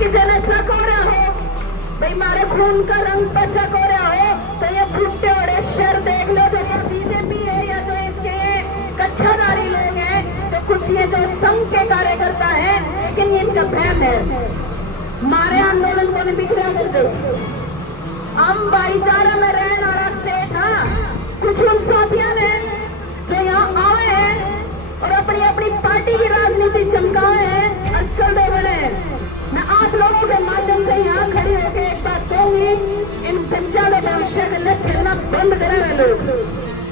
किसी ने शक हो रहा हो भाई मारे खून का रंग पर शक हो रहा हो तो ये भुट्टे और शर देख लो जो ये बीजेपी है या जो इसके कच्छाधारी लोग हैं जो कुछ ये जो संघ के कार्यकर्ता हैं लेकिन ये इनका भ्रम है। मारे आंदोलन को बिखरा कर दे। हम भाईचारा में रहने वाला स्टेट हाँ कुछ उन साथियों ने जो यहाँ आए हैं और अपनी अपनी पार्टी की राजनीति चमकाए हैं और चलते बने। मैं आप लोगों के माध्यम से यहाँ खड़ी होकर एक बात कहूंगी, इन बच्चा के भविष्य के लिए खेलना बंद करें लोग।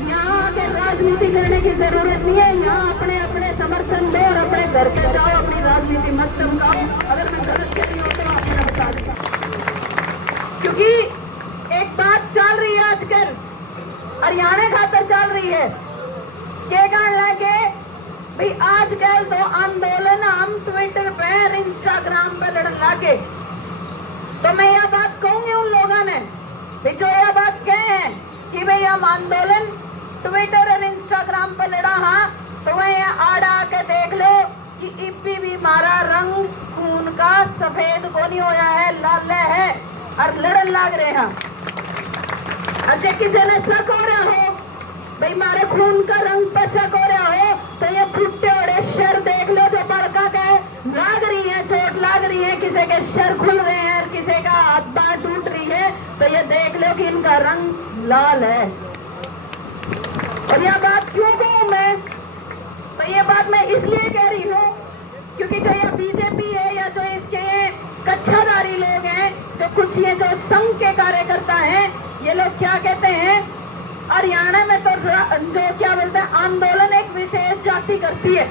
यहाँ आके राजनीति करने की जरूरत नहीं है। यहाँ अपने अपने समर्थन दो और अपने घर पे जाओ, अपनी राजनीति मत चमकाओ। अगर मैं गलत कह रही हूँ तो आप मुझे बता दें। क्योंकि एक बात चल रही है आजकल हरियाणा खातर चल रही है के कारण लाके भाई आजकल तो आंदोलन हम ट्विटर पे और इंस्टाग्राम पे लड़न लागे। तो मैं यह बात कहूंगी उन लोगों ने भाई जो यह बात कहे हैं कि भाई हम आंदोलन ट्विटर और इंस्टाग्राम पे लड़ा हाँ तो वह यह आड़ा आके देख लो कि इब्बी भी हमारा रंग खून का सफेद को नहीं होया है, लाल है और लड़न लाग रहे हैं। अच्छा किसी ने शक हो रहा हो भाई मारे खून का रंग पर शक हो रहा हो तो ये भुट्टे और शर देख लो जो बड़का के लाग रही है, चोट लाग रही है, किसी के शर खुल रहे हैं और किसी का हाथ बाह टूट रही है तो ये देख लो कि इनका रंग लाल है। और यह बात क्यों कहूं मैं तो ये बात मैं इसलिए कह रही हूँ क्योंकि जो ये बीजेपी है या जो इसके ये कच्छाधारी लोग हैं जो कुछ ये जो संघ के कार्यकर्ता हैं ये लोग क्या कहते हैं हरियाणा में तो जो क्या बोलते हैं आंदोलन एक विशेष जाति करती है।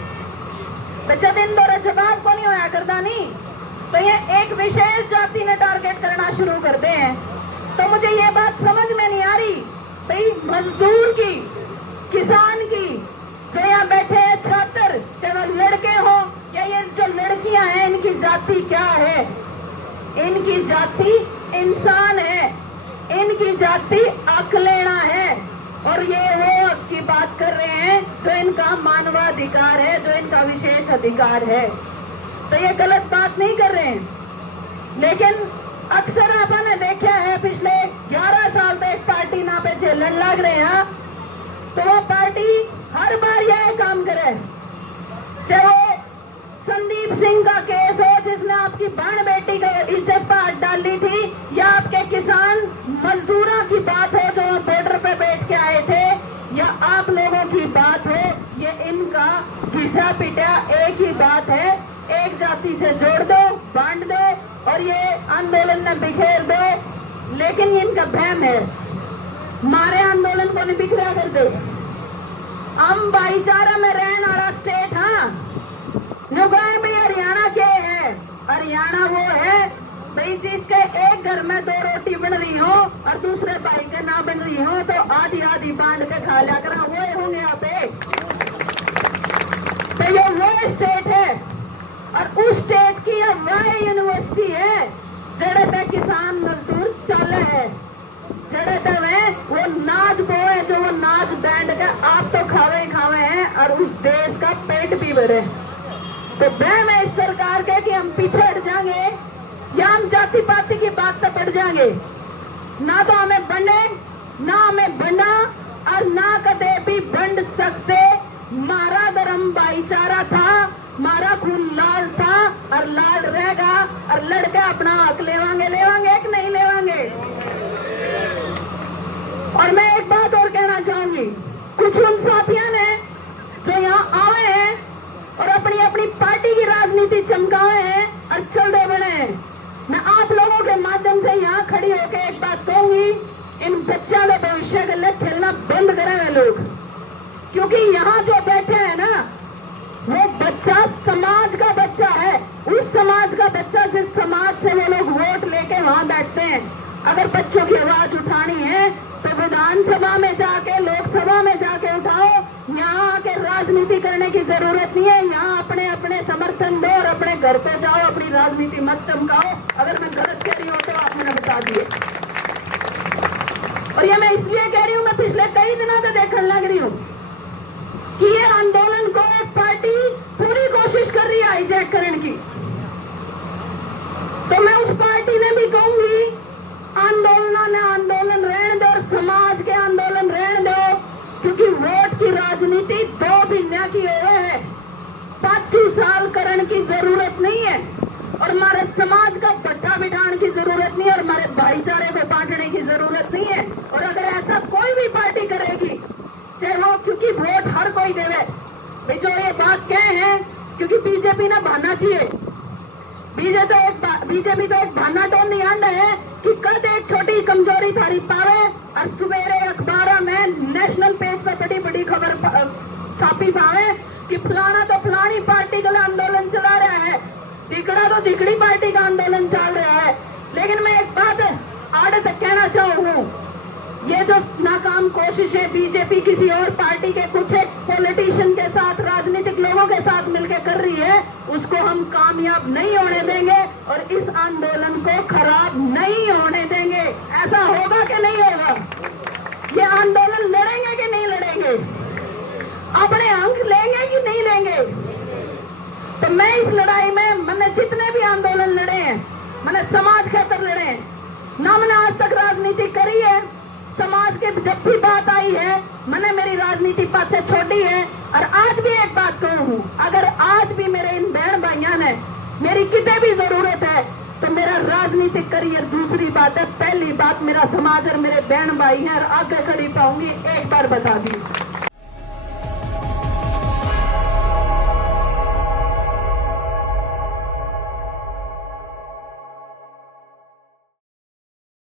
बच्चा दिन दौरा जवाब को नहीं होया करता नहीं तो ये एक विशेष जाति ने टारगेट करना शुरू कर दे हैं। तो मुझे ये बात समझ में नहीं आ रही भाई मजदूर की, किसान की, जो यहाँ बैठे हैं छात्र चाहे वो लड़के हो या ये जो लड़कियां हैं इनकी जाति क्या है? इनकी जाति इंसान है, इनकी जाति अकलेना है और ये वो की बात कर रहे हैं जो इनका मानवाधिकार है, जो इनका विशेष अधिकार है। तो ये गलत बात नहीं कर रहे हैं। लेकिन अक्सर आपने देखा है पिछले 11 साल तक एक पार्टी ना पे झेलन लग रहे हैं तो वो पार्टी हर बार यह काम करे, चाहे वो संदीप सिंह का केस हो जिसने आपकी बहन बेटी को इज्जत पर हाथ डाली थी या आपके किसान मजदूरों की बात हो जो बॉर्डर पे बैठ के आए थे या आप लोगों की बात हो, ये इनका घिसा पिटा एक ही बात है, एक जाति से जोड़ दो, बांट दो और ये आंदोलन में बिखेर दो। लेकिन ये इनका भ्रम है। मारे आंदोलन को नहीं बिखरा कर दे। हम भाईचारा में रहने वाला स्टेट हाँ जो गए भाई हरियाणा के है, हरियाणा वो है भाई जिसके एक घर में 2 रोटी बन रही हो और दूसरे भाई के ना बन रही हो तो आधी आधी बांट के खा लिया करा वो होंगे यहाँ पे। तो ये वो स्टेट है और उस स्टेट की ये वह यूनिवर्सिटी है जड़े पे किसान मजदूर चल है, जड़े पे वो नाच वो है जो वो नाच बैंड के आप तो खावे ही खावे हैं और उस देश का पेट भी भरे। तो वह इस सरकार के कि हम पीछे हट जाएंगे या हम जाति पाति की बात पे पड़ जाएंगे। ना तो हमें बने ना हमें बना और ना कदे भी बंड सकते। मारा धर्म भाईचारा था, मारा खून लाल था और लाल रहेगा और लड़के अपना हक लेवांगे कि नहीं लेवांगे। और मैं एक बात और कहना चाहूंगी, कुछ उन साथियों ने जो यहाँ आए हैं और अपनी अपनी पार्टी की राजनीति चमकाए हैं और चलते बने हैं। मैं आप लोगों के माध्यम से यहाँ खड़ी होकर एक बात कहूंगी, इन बच्चा के भविष्य के लिए खेलना बंद करें वे लोग। क्योंकि यहाँ जो बैठे हैं ना वो बच्चा समाज का बच्चा है, उस समाज का बच्चा जिस समाज से वो लोग वोट लेके वहां बैठते हैं। अगर बच्चों की आवाज उठानी है तो विधानसभा में जाके, लोकसभा में जाके उठाओ। यहाँ आके राजनीति करने की जरूरत नहीं है। यहाँ अपने अपने समर्थन दो और अपने घर पे जाओ, अपनी राजनीति मत चमकाओ। अगर मैं गलत कह रही हूँ तो आप मुझे बता दिए। और ये मैं इसलिए कह रही हूँ, मैं पिछले कई दिनों से देखने लग रही हूँ कि ये आंदोलन को एक पार्टी पूरी कोशिश कर रही है हाईजैक करने की। तो तो पट्टा बिठाने की जरूरत नहीं है और हमारे भाईचारे को बांटने की जरूरत नहीं है। और अगर ऐसा कोई भी पार्टी करेगी, चाहे वो, क्योंकि वोट हर कोई देवे भाई, जो ये बात कहे हैं, क्योंकि बीजेपी ना भाना चाहिए। बीजेपी तो एक भाना तो नहीं आंड है कि कद एक छोटी कमजोरी थारी पावे और सवेरे अखबारों में नेशनल पेज पर बड़ी बड़ी खबर छापी पावे कि फलाना तो फलानी पार्टी का आंदोलन चला रहा है, दिकड़ा तो दिकड़ी पार्टी का आंदोलन चल रहा है। लेकिन मैं एक बात आड़े तक कहना चाहूँ, ये जो नाकाम कोशिशें बीजेपी किसी और पार्टी के कुछ एक पॉलिटिशियन के साथ, राजनीतिक लोगों के साथ मिलकर कर रही है, उसको हम कामयाब नहीं होने देंगे और इस आंदोलन को खराब नहीं होने देंगे। ऐसा होगा कि नहीं होगा? ये आंदोलन लड़ेंगे कि नहीं लड़ेंगे? अपने अंक लेंगे कि नहीं लेंगे? तो मैं इस लड़ाई में, मैंने जितने भी आंदोलन लड़े हैं, मैंने समाज खातिर लड़े हैं ना। मैंने आज तक राजनीति करी है, समाज के जब भी बात आई है मैंने मेरी राजनीति पाछे छोड़ी है। और आज भी एक बात कहूँ, अगर आज भी मेरे इन बहन भाइयों ने मेरी कितने भी जरूरत है तो मेरा राजनीतिक करियर दूसरी बात है, पहली बात मेरा समाज और मेरे बहन भाई हैं और आगे खड़ी पाऊंगी, एक बार बता दी।